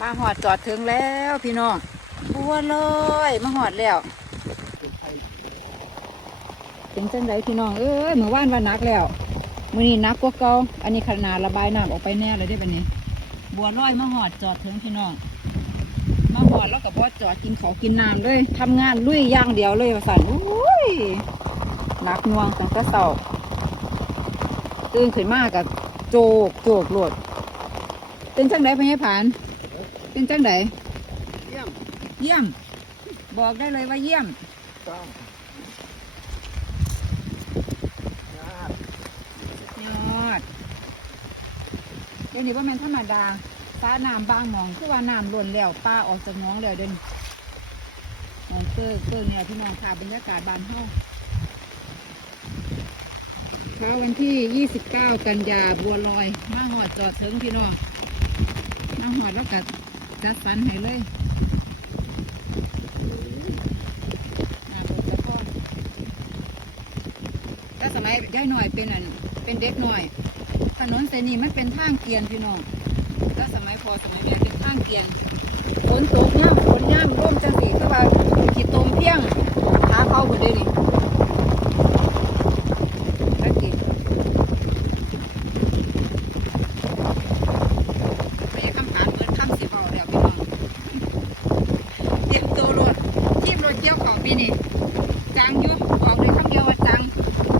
มาหอดจอดถึงแล้วพี่น้องบัวลอยมาหอดแล้วเป็นจังไรพี่น้องเอ้ยเมื่อวานว่านักแล้วมื้อนี้นักกว่าเก่าอันนี้ขนาดระบายน้ำออกไปแน่เลยได้ปะนี่ยบัวลอยมาหอดจอดถึงพี่น้องมาหอดแล้วกับพ่อจอดกินขาวกินน้ำเลยทำงานลุยย่างเดียวเลยว่าสั่นอุ้ยหนักหน่วงตั้งแต่เช้าตื่นขึ้นมากกับโจกโจกโหลดเป็นจังไดพญายผาน เป็นจังไดเยี่ยม เยี่ยม บอกได้เลยว่าเยี่ยมต้องยอดเดี๋ยวนี้ว่าแม่นธรรมดาฟ้าน้ำบางหมองคือว่าน้ำล้นแล้วป้าออกจากหน้องแล้วเดินหนองเกิกเกิกเนี่ยพี่น้องค่ะบรรยากาศบานเฮาเช้าวันที่ 29 กันยาบัวลอย มาหอดจอดถึงพี่น้องมาหอดแล้วก็ จัดสรรให้เลยน้ำลดแล้วก็แต่สมัยย่ายหน่อยเป็นอันเป็นเด็กหน่อย ถนนเซนีไมันเป็นทางเกียนพี่น้องก็สมัยพอสมัยแม่เป็นทางเกียนฝนตกเนี่ย เตรียมตัวรถทีมรถเกี่ยวของปีนี้จางยุ่